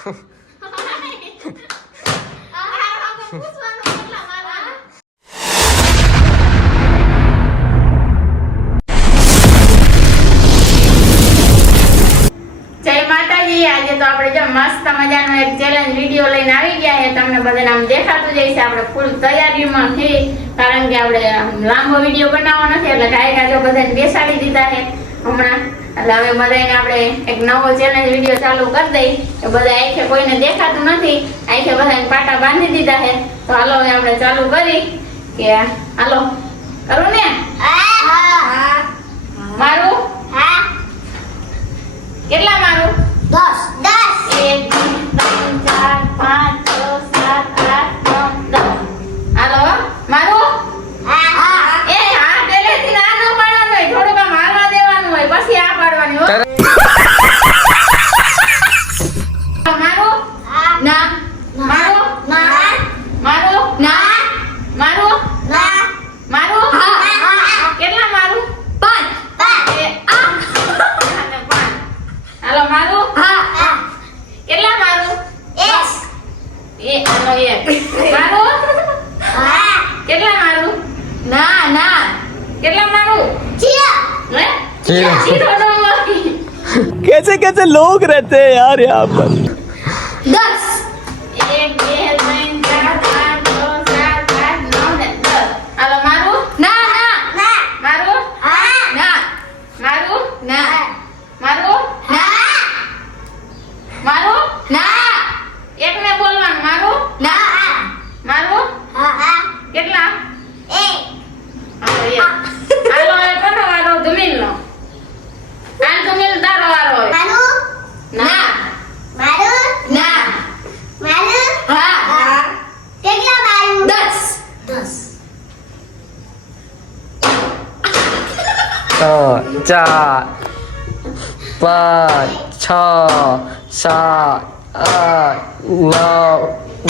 જય માતાજી। આજે તો આપણે જો મસ્ત મજાનો એક ચેલેન્જ વિડિયો લઈને આવી ગયા છે। તમને બધાને આમ દેખાતું જ હશે આપણે ફૂલ તૈયારીમાં છે, કારણ કે આપણે લાંબો વિડિયો બનાવવાનો છે એટલે ગાયકા જો બધાને બેસાડી દીધા છે હમણાં। એટલે હવે બધાને આપણે એક નવો ચેલેન્જ વિડિયો ચાલુ કરી દઈ કે બધા આખે કોઈને દેખાતું નથી, આખે બધાને પાટા બાંધી દીધા છે। તો હાલો હવે આપણે ચાલુ કરી કે હાલો કરું ને? હા મારું? હા કેટલા મારું? 10 1 2 3 4 5 6 7 8 9 10 હાલો મારું? હા એ હા પહેલેથી ના ન પાડવાનું હોય, થોડુંક આમ હાલવા દેવાનું હોય પછી આ પાડવાની હો। મારું? ના મારું? ના મારું? ના મારું? ના મારું? હા કેટલા મારું? 5 હાલો મારું? હા કેટલા મારું? 1 હાલો 1 મારું? હા કેટલા મારું? ના ના કેટલા મારું? 0 હે 0 નો कैसे कैसे लोग रहते हैं यार यहाँ पर। 10 1 2 3 4 5 6 7 8 9 10 હાલો મારું? ના ના ના મારું? હા ના મારું? ના મારું? ના મારું? ના એકને બોલવાનું મારું? ના મારું? હા કેટલા? 1 હાલો હવે કોનો વારો? ધુમિલનો। આ ધુમિલ તારો વારો હોય। મારું? ના મારું? ના મારું? હા કેટલા મારું? 10 4 5 6 7 8 9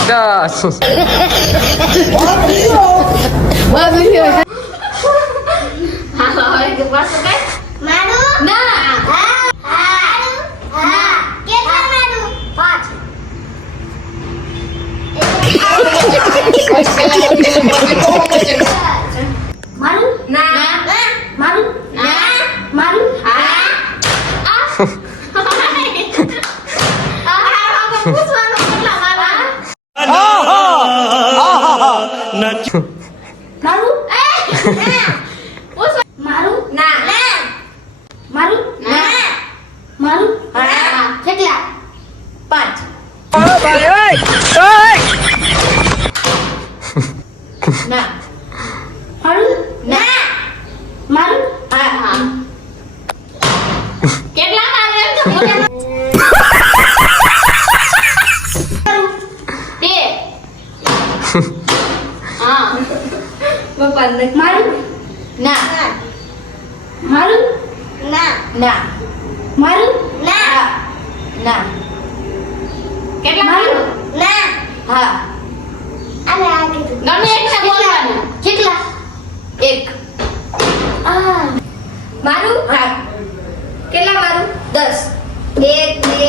10 હાલો હવે કે પાછું કઈ? મારું? ના હા મારું? હા કેટલા મારું? 5 મારું? ના મારું? ના મારું? હા પૂછવાનું કેટલા મારું? મારું? મારું? ના મારું? ના મારું? હા કેટલા? 5 ના મારું? ના મારું? હા કેટલા મારું? એમ તો બોલે 2 હા પપ્પા મારું? ના મારું? ના ના મારું? ના ના કેટલા મારું? ના હા અરે આ કીધું ગમે એકને બોલવાનું કેટલા? 1 મારું? હા કેટલા મારું? 10 1 2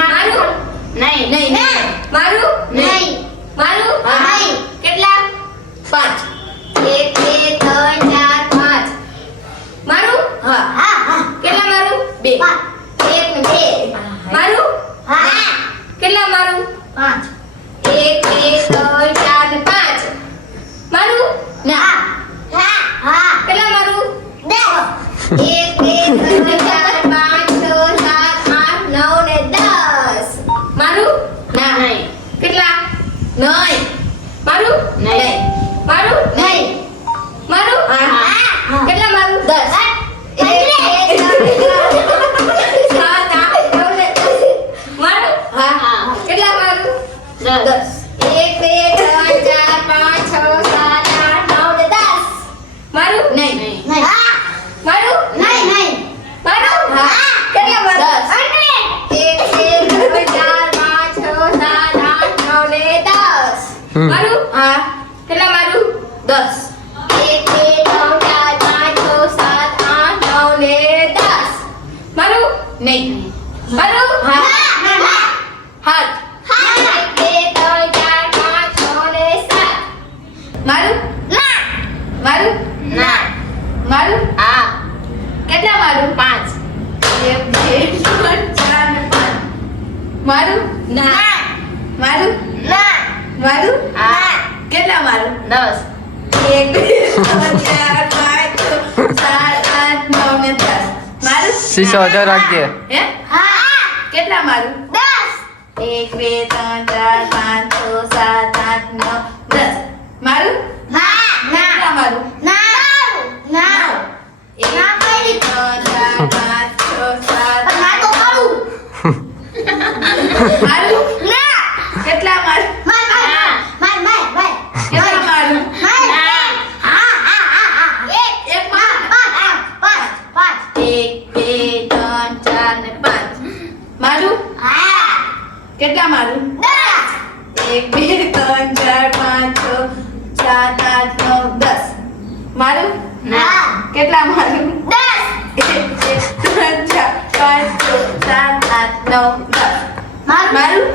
મારું? નહીં નહીં મારું? નહીં મારું? નહીં કેટલા? 5 1 2 3 4 5 મારું? હા હા કેટલા મારું? 2 1 ને 2 મારું? હા કેટલા મારું? 5 1 2 3 4 ને 5 મારું? ના હા હા કેટલા મારું? 10 1 2 3 4 5 6 7 8 9 ને 10 મારું? ના નહીં કેટલા? 9 મારું? નહીં મારું? નહીં મારું? હા કેટલા મારું? 10 મારું? હા કેટલા મારું? 10 1 2 3 4 5 6 7 8 9 10 મારું? નહીં હા મારું? નહીં નહીં મારું? હા કેટલા મારું? 10 1 2 3 4 5 6 7 8 9 ને 10 મારું? હા કેટલા મારું? 10 1 2 3 4 5 6 7 8 9 ને 10 નહીં. મારું હાથ. 1 2 3 4 5 6 ને 7. મારું મારું મારું કેટલા મારું? 5. 1 2 3 4 ને 5. મારું મારું મારું કેટલા મારું? 10. 1 2 3 4 5 6 7 8 9 ને 10. મારું शीशो जो रख दिए હે કેટલા મારું? 1 2 3 4 5 6 7 8 9 10. મારું કેટલા મારું? 1 કેટલા મારું? કેટલા મારું? એક મારું? 1 2 3 4 ને 5. મારું કેટલા મારું? 1 2 3 4 5 6 7 8 9 10. મારું કેટલા મારું? 1 2 3 4 5 6 7 8 9 10. મારું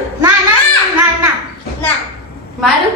મારું